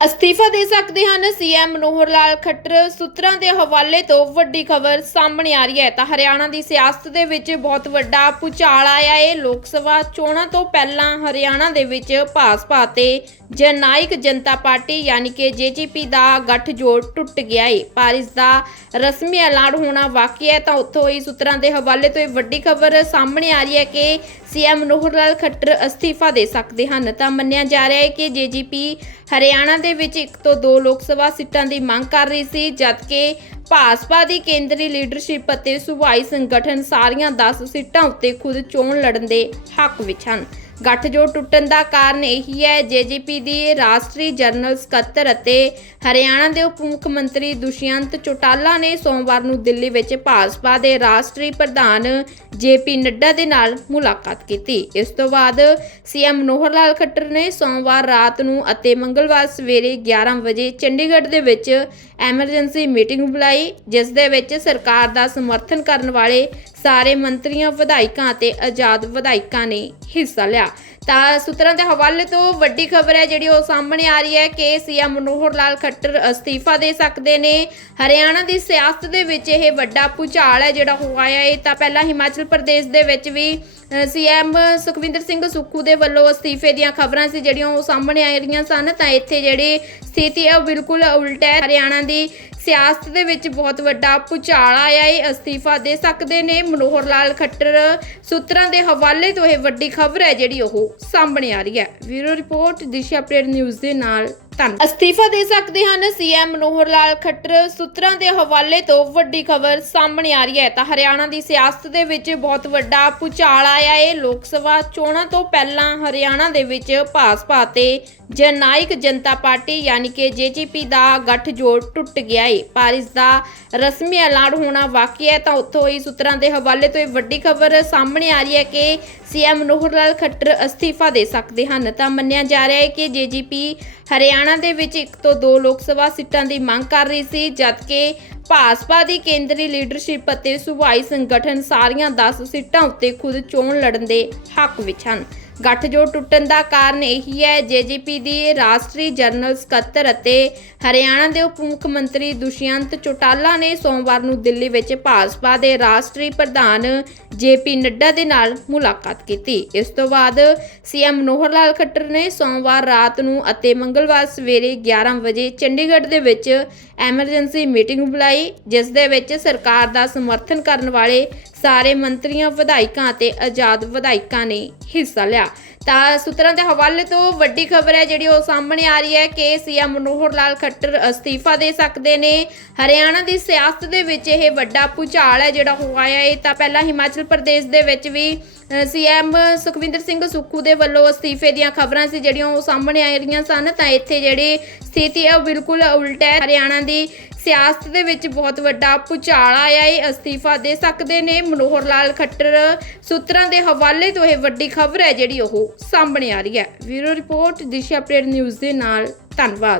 ਅਸਤੀਫਾ ਦੇ ਸਕਦੇ ਹਨ ਸੀਐਮ ਮਨੋਹਰ ਲਾਲ ਖੱਟਰ। ਸੂਤਰਾਂ ਦੇ ਹਵਾਲੇ ਤੋਂ ਵੱਡੀ ਖਬਰ ਸਾਹਮਣੇ ਆ ਰਹੀ ਹੈ। ਤਾਂ ਹਰਿਆਣਾ ਦੀ ਸਿਆਸਤ ਦੇ ਵਿੱਚ ਬਹੁਤ ਵੱਡਾ ਭੁਚਾਲ ਆਇਆ ਹੈ ਲੋਕ ਸਭਾ ਚੋਣਾਂ ਤੋਂ ਪਹਿਲਾਂ ਹਰਿਆਣਾ ਦੇ ਵਿੱਚ ਭਾਜਪਾ ਤੇ ਜਨਨਾਇਕ ਜਨਤਾ ਪਾਰਟੀ ਯਾਨੀ ਕਿ ਜੇਜੇਪੀ ਦਾ ਗੱਠਜੋੜ ਟੁੱਟ ਗਿਆ ਹੈ ਪਰ ਇਸ ਦਾ ਰਸਮੀ ਐਲਾਨ ਹੋਣਾ ਬਾਕੀ ਹੈ। ਤਾਂ ਉੱਥੋਂ ਹੀ ਸੂਤਰਾਂ ਦੇ ਹਵਾਲੇ ਤੋਂ ਇਹ ਵੱਡੀ ਖਬਰ ਸਾਹਮਣੇ ਆ ਰਹੀ ਹੈ ਕਿ ਸੀਐਮ ਮਨੋਹਰ ਲਾਲ ਖੱਟਰ ਅਸਤੀਫਾ ਦੇ ਸਕਦੇ ਹਨ। ਤਾਂ ਮੰਨਿਆ ਜਾ ਰਿਹਾ ਹੈ ਕਿ ਜੇਜੀਪੀ ਹਰਿਆਣਾ ਦੇ ਵਿੱਚ ਇੱਕ ਤੋਂ ਦੋ ਲੋਕ ਸਭਾ ਸੀਟਾਂ ਦੀ ਮੰਗ ਕਰ ਰਹੀ ਸੀ, ਜਦਕਿ ਭਾਜਪਾ ਦੀ ਕੇਂਦਰੀ ਲੀਡਰਸ਼ਿਪ ਅਤੇ ਸੂਬਾਈ ਸੰਗਠਨ ਸਾਰੀਆਂ 10 ਸੀਟਾਂ ਉੱਤੇ ਖੁਦ ਚੋਣ ਲੜਨ ਦੇ ਹੱਕ ਵਿੱਚ ਹਨ। ਗੱਠਜੋੜ ਟੁੱਟਣ ਦਾ ਕਾਰਨ ਇਹੀ ਹੈ। ਜੇਜੇਪੀ ਦੀ ਰਾਸ਼ਟਰੀ ਜਨਰਲ ਸਕੱਤਰ ਅਤੇ ਹਰਿਆਣਾ ਦੇ ਉਪ ਮੁੱਖ ਮੰਤਰੀ ਦੁਸ਼ਯੰਤ ਚੌਟਾਲਾ ਨੇ ਸੋਮਵਾਰ ਨੂੰ ਦਿੱਲੀ ਵਿੱਚ ਭਾਜਪਾ ਦੇ ਰਾਸ਼ਟਰੀ ਪ੍ਰਧਾਨ ਜੇਪੀ ਨੱਡਾ ਦੇ ਨਾਲ ਮੁਲਾਕਾਤ ਕੀਤੀ। ਇਸ ਤੋਂ ਬਾਅਦ ਸੀਐਮ ਮਨੋਹਰ ਲਾਲ ਖੱਟਰ ਨੇ ਸੋਮਵਾਰ ਰਾਤ ਨੂੰ ਅਤੇ ਮੰਗਲਵਾਰ ਸਵੇਰੇ 11 ਵਜੇ ਚੰਡੀਗੜ੍ਹ ਦੇ ਵਿੱਚ ਐਮਰਜੈਂਸੀ ਮੀਟਿੰਗ ਬੁਲਾਈ, ਜਿਸ ਦੇ ਵਿੱਚ ਸਰਕਾਰ ਦਾ ਸਮਰਥਨ ਕਰਨ ਵਾਲੇ ਸਾਰੇ ਮੰਤਰੀਆਂ, ਵਿਧਾਇਕਾਂ ਅਤੇ ਆਜ਼ਾਦ ਵਿਧਾਇਕਾਂ ਨੇ ਹਿੱਸਾ ਲਿਆ। ਤਾਂ ਸੂਤਰਾਂ ਦੇ ਹਵਾਲੇ ਤੋਂ ਵੱਡੀ ਖਬਰ ਹੈ, ਜਿਹੜੀ ਉਹ ਸਾਹਮਣੇ ਆ ਰਹੀ ਹੈ ਕਿ ਸੀਐਮ ਮਨੋਹਰ ਲਾਲ ਖੱਟਰ ਅਸਤੀਫਾ ਦੇ ਸਕਦੇ ਨੇ। ਹਰਿਆਣਾ ਦੀ ਸਿਆਸਤ ਦੇ ਵਿੱਚ ਇਹ ਵੱਡਾ ਭੁਚਾਲ ਹੈ ਜਿਹੜਾ ਹੋ ਆਇਆ ਹੈ। ਤਾਂ ਪਹਿਲਾਂ ਹਿਮਾਚਲ ਪ੍ਰਦੇਸ਼ ਦੇ ਵਿੱਚ ਵੀ ਸੀਐਮ ਸੁਖਵਿੰਦਰ ਸਿੰਘ ਸੁੱਖੂ ਦੇ ਵੱਲੋਂ ਅਸਤੀਫੇ ਦੀਆਂ ਖਬਰਾਂ ਸੀ ਜਿਹੜੀਆਂ ਉਹ ਸਾਹਮਣੇ ਆ ਰਹੀਆਂ ਸਨ, ਤਾਂ ਇੱਥੇ ਜਿਹੜੀ ਸਥਿਤੀ ਹੈ ਉਹ ਬਿਲਕੁਲ ਉਲਟ ਹੈ। ਹਰਿਆਣਾ ਦੀ ਸਿਆਸਤ ਦੇ ਵਿੱਚ ਬਹੁਤ ਵੱਡਾ ਭੁਚਾਲ ਆਇਆ ਹੈ ਅਸਤੀਫਾ ਦੇ ਸਕਦੇ ਨੇ। ਮਨੋਹਰ ਲਾਲ ਖੱਟਰ ਸੂਤਰਾਂ ਦੇ ਹਵਾਲੇ ਤੋਂ ਇਹ ਵੱਡੀ ਖਬਰ ਹੈ ਜਿਹੜੀ ਉਹ ਸਾਹਮਣੇ ਆ ਰਹੀ ਹੈ। ਵੀਰੋ ਰਿਪੋਰਟ, ਦਿਸ਼ਾ ਅਪਡੇਟ ਨਿਊਜ਼ ਦੇ ਨਾਲ। ਧੰਨਵਾਦ ਅਸਤੀਫਾ ਦੇ ਸਕਦੇ ਹਨ ਸੀਐਮ ਮਨੋਹਰ ਲਾਲ ਖੱਟਰ। ਸੂਤਰਾਂ ਦੇ ਹਵਾਲੇ ਤੋਂ ਵੱਡੀ ਖਬਰ ਸਾਹਮਣੇ ਆ ਰਹੀ ਹੈ। ਤਾਂ ਹਰਿਆਣਾ ਦੀ ਸਿਆਸਤ ਦੇ ਵਿੱਚ ਬਹੁਤ ਵੱਡਾ ਭੁਚਾਲ ਆਇਆ ਹੈ ਲੋਕ ਸਭਾ ਚੋਣਾਂ ਤੋਂ ਪਹਿਲਾਂ ਹਰਿਆਣਾ ਦੇ ਵਿੱਚ ਭਾਜਪਾ ਤੇ ਜਨਨਾਇਕ ਜਨਤਾ ਪਾਰਟੀ ਯਾਨੀ ਕਿ ਜੇਜੇਪੀ ਦਾ ਗੱਠਜੋੜ ਟੁੱਟ ਗਿਆ ਏ। ਪਰ ਇਸ ਦਾ ਰਸਮੀ ਐਲਾਨ ਹੋਣਾ ਬਾਕੀ ਹੈ, ਤਾਂ ਉੱਥੋਂ ਹੀ ਸੂਤਰਾਂ ਦੇ ਹਵਾਲੇ ਤੋਂ ਇਹ ਵੱਡੀ ਖਬਰ ਸਾਹਮਣੇ ਆ ਰਹੀ ਹੈ ਕਿ ਸੀਐਮ ਮਨੋਹਰ ਲਾਲ ਖੱਟਰ ਅਸਤੀਫਾ ਦੇ ਸਕਦੇ ਹਨ। ਤਾਂ ਮੰਨਿਆ ਜਾ ਰਿਹਾ ਹੈ ਕਿ ਜੇਜੀਪੀ ਹਰਿਆਣਾ ਦੇ ਵਿੱਚ ਇੱਕ ਤੋਂ ਦੋ ਲੋਕ ਸਭਾ ਸੀਟਾਂ ਦੀ ਮੰਗ ਕਰ ਰਹੀ ਸੀ, ਜਦਕਿ ਭਾਜਪਾ ਦੀ ਕੇਂਦਰੀ ਲੀਡਰਸ਼ਿਪ ਅਤੇ ਸੁਭਾਈ ਸੰਗਠਨ ਸਾਰੀਆਂ 10 ਸੀਟਾਂ ਉੱਤੇ ਖੁਦ ਚੋਣ ਲੜਨ ਦੇ ਹੱਕ ਵਿੱਚ ਹਨ। ਗੱਠਜੋੜ ਟੁੱਟਣ ਦਾ ਕਾਰਨ ਇਹੀ ਹੈ। ਜੇਜੇਪੀ ਦੀ ਰਾਸ਼ਟਰੀ ਜਨਰਲ ਸਕੱਤਰ ਅਤੇ ਹਰਿਆਣਾ ਦੇ ਉਪ ਮੁੱਖ ਮੰਤਰੀ ਦੁਸ਼ਯੰਤ ਚੌਟਾਲਾ ਨੇ ਸੋਮਵਾਰ ਨੂੰ ਦਿੱਲੀ ਵਿੱਚ ਭਾਜਪਾ ਦੇ ਰਾਸ਼ਟਰੀ ਪ੍ਰਧਾਨ ਜੇਪੀ ਨੱਡਾ ਦੇ ਨਾਲ ਮੁਲਾਕਾਤ ਕੀਤੀ। ਇਸ ਤੋਂ ਬਾਅਦ ਸੀਐਮ ਮਨੋਹਰ ਲਾਲ ਖੱਟਰ ਨੇ ਸੋਮਵਾਰ ਰਾਤ ਨੂੰ ਅਤੇ ਮੰਗਲਵਾਰ ਸਵੇਰੇ 11 ਵਜੇ ਚੰਡੀਗੜ੍ਹ ਦੇ ਵਿੱਚ ਐਮਰਜੈਂਸੀ ਮੀਟਿੰਗ ਬੁਲਾਈ, ਜਿਸ ਦੇ ਵਿੱਚ ਸਰਕਾਰ ਦਾ ਸਮਰਥਨ ਕਰਨ ਵਾਲੇ ਸਾਰੇ ਮੰਤਰੀਆਂ, ਵਿਧਾਇਕਾਂ ਅਤੇ ਆਜ਼ਾਦ ਵਿਧਾਇਕਾਂ ਨੇ ਹਿੱਸਾ ਲਿਆ। ਤਾਂ ਸੂਤਰਾਂ ਦੇ ਹਵਾਲੇ ਤੋਂ ਵੱਡੀ ਖਬਰ ਹੈ, ਜਿਹੜੀ ਉਹ ਸਾਹਮਣੇ ਆ ਰਹੀ ਹੈ ਕਿ ਸੀਐਮ ਮਨੋਹਰ ਲਾਲ ਖੱਟਰ ਅਸਤੀਫਾ ਦੇ ਸਕਦੇ ਨੇ। ਹਰਿਆਣਾ ਦੀ ਸਿਆਸਤ ਦੇ ਵਿੱਚ ਇਹ ਵੱਡਾ ਭੁਚਾਲ ਹੈ ਜਿਹੜਾ ਹੋ ਆਇਆ ਹੈ ਤਾਂ ਪਹਿਲਾਂ ਹਿਮਾਚਲ ਪ੍ਰਦੇਸ਼ ਦੇ ਵਿੱਚ ਵੀ ਸੀਐਮ ਸੁਖਵਿੰਦਰ ਸਿੰਘ ਸੁੱਖੂ ਦੇ ਵੱਲੋਂ ਅਸਤੀਫੇ ਦੀਆਂ ਖਬਰਾਂ ਸੀ, ਜਿਹੜੀਆਂ ਉਹ ਸਾਹਮਣੇ ਆ ਰਹੀਆਂ ਸਨ। ਤਾਂ ਇੱਥੇ ਜਿਹੜੀ ਸਥਿਤੀ ਹੈ, ਉਹ ਬਿਲਕੁਲ ਉਲਟ ਹੈ। ਹਰਿਆਣਾ ਦੀ ਸਿਆਸਤ ਦੇ ਵਿੱਚ ਬਹੁਤ ਵੱਡਾ ਭੁਚਾਲ ਆਇਆ ਹੈ। ਅਸਤੀਫਾ ਦੇ ਸਕਦੇ ਨੇ ਮਨੋਹਰ ਲਾਲ ਖੱਟਰ। ਸੂਤਰਾਂ ਦੇ ਹਵਾਲੇ ਤੋਂ ਇਹ ਵੱਡੀ ਖਬਰ ਹੈ ਜਿਹੜੀ ਉਹ ਸਾਹਮਣੇ ਆ ਰਹੀ ਹੈ। ਵੀਰੋ ਰਿਪੋਰਟ, ਦਿਸ਼ਾ ਅਪਡੇਟ ਨਿਊਜ਼ ਦੇ ਨਾਲ ਧੰਨਵਾਦ।